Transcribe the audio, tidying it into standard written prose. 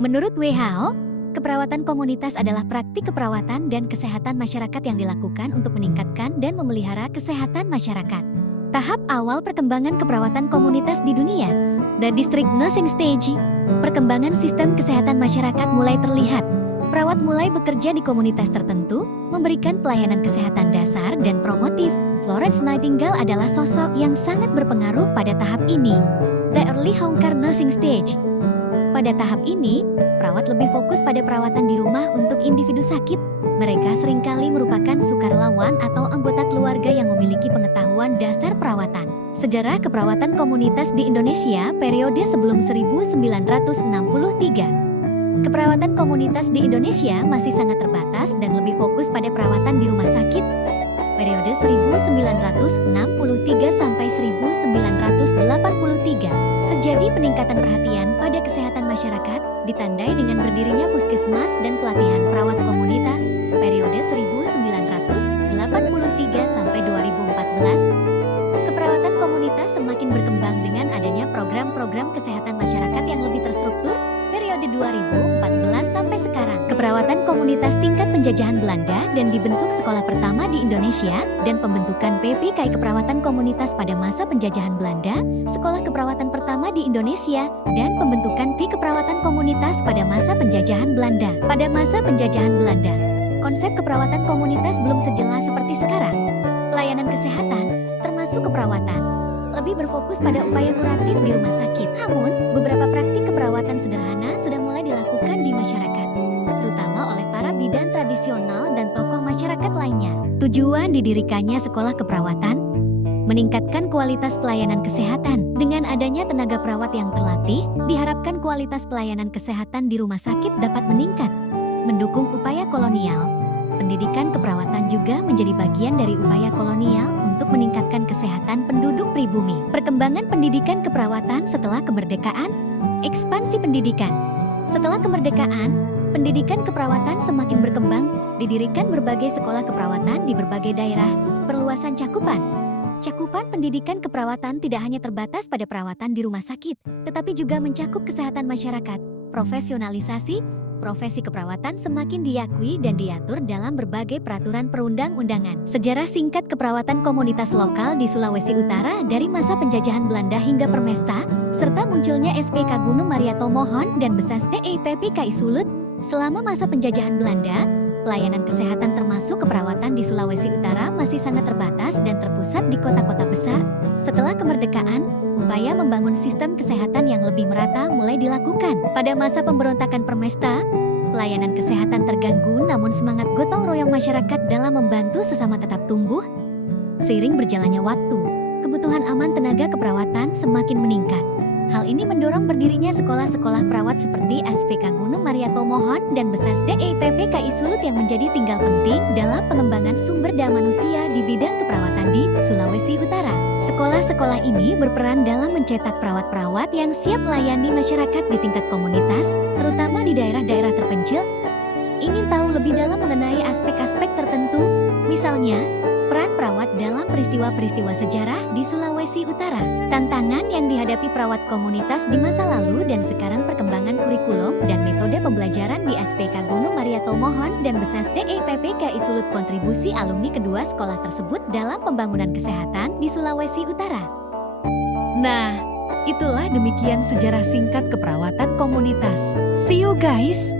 Menurut WHO, keperawatan komunitas adalah praktik keperawatan dan kesehatan masyarakat yang dilakukan untuk meningkatkan dan memelihara kesehatan masyarakat. Tahap awal perkembangan keperawatan komunitas di dunia, the district nursing stage. Perkembangan sistem kesehatan masyarakat mulai terlihat. Perawat mulai bekerja di komunitas tertentu, memberikan pelayanan kesehatan dasar dan promotif. Florence Nightingale adalah sosok yang sangat berpengaruh pada tahap ini, the early home care nursing stage. Pada tahap ini, perawat lebih fokus pada perawatan di rumah untuk individu sakit. Mereka seringkali merupakan sukarelawan atau anggota keluarga yang memiliki pengetahuan dasar perawatan. Sejarah keperawatan komunitas di Indonesia periode sebelum 1963. Keperawatan komunitas di Indonesia masih sangat terbatas dan lebih fokus pada perawatan di rumah sakit. Periode 1963 sampai 1983, terjadi peningkatan perhatian pada kesehatan masyarakat, ditandai dengan berdirinya puskesmas dan pelatihan perawat komunitas. Periode 1983 sampai 2014, keperawatan komunitas semakin berkembang dengan adanya program-program kesehatan masyarakat yang lebih terstruktur. Periode 2014 sampai sekarang, keperawatan komunitas tingkat penjajahan Belanda dan dibentuk sekolah pertama di Indonesia, dan pembentukan PPKI Keperawatan Komunitas pada masa penjajahan Belanda, sekolah keperawatan pertama di Indonesia, dan pembentukan PI Keperawatan Komunitas pada masa penjajahan Belanda. Pada masa penjajahan Belanda, konsep keperawatan komunitas belum sejelas seperti sekarang. Pelayanan kesehatan, termasuk keperawatan, lebih berfokus pada upaya kuratif di rumah sakit. Namun, beberapa praktik keperawatan sederhana sudah mulai dilakukan di masyarakat, terutama oleh para bidan tradisional dan tokoh masyarakat lainnya. Tujuan didirikannya sekolah keperawatan, meningkatkan kualitas pelayanan kesehatan. Dengan adanya tenaga perawat yang terlatih, diharapkan kualitas pelayanan kesehatan di rumah sakit dapat meningkat. Mendukung upaya kolonial, pendidikan keperawatan juga menjadi bagian dari upaya kolonial untuk meningkatkan kesehatan penduduk pribumi. Perkembangan pendidikan keperawatan setelah kemerdekaan, ekspansi pendidikan. Setelah kemerdekaan, pendidikan keperawatan semakin berkembang, didirikan berbagai sekolah keperawatan di berbagai daerah, perluasan cakupan. Cakupan pendidikan keperawatan tidak hanya terbatas pada perawatan di rumah sakit, tetapi juga mencakup kesehatan masyarakat. Profesionalisasi, profesi keperawatan semakin diakui dan diatur dalam berbagai peraturan perundang-undangan. Sejarah singkat keperawatan komunitas lokal di Sulawesi Utara dari masa penjajahan Belanda hingga Permesta, serta munculnya SPK Gunung Maria Tomohon dan Besas DIPPKI Sulut. Selama masa penjajahan Belanda, pelayanan kesehatan termasuk keperawatan di Sulawesi Utara masih sangat terbatas dan terpusat di kota-kota besar. Setelah kemerdekaan, upaya membangun sistem kesehatan yang lebih merata mulai dilakukan. Pada masa pemberontakan Permesta, pelayanan kesehatan terganggu, namun semangat gotong royong masyarakat dalam membantu sesama tetap tumbuh. Seiring berjalannya waktu, kebutuhan aman tenaga keperawatan semakin meningkat. Hal ini mendorong berdirinya sekolah-sekolah perawat seperti SPK Gunung Maria Tomohon dan Besas DIPPKI Sulut yang menjadi tinggal penting dalam pengembangan sumber daya manusia di bidang keperawatan di Sulawesi Utara. Sekolah-sekolah ini berperan dalam mencetak perawat-perawat yang siap melayani masyarakat di tingkat komunitas, terutama di daerah-daerah terpencil. Ingin tahu lebih dalam mengenai aspek-aspek tertentu, misalnya, peran perawat dalam peristiwa-peristiwa sejarah di Sulawesi Utara, tantangan yang dihadapi perawat komunitas di masa lalu dan sekarang, perkembangan kurikulum dan metode pembelajaran di SPK Gunung Maria Tomohon dan Besas DIPPKI Sulut, kontribusi alumni kedua sekolah tersebut dalam pembangunan kesehatan di Sulawesi Utara. Nah, itulah demikian sejarah singkat keperawatan komunitas. See you guys!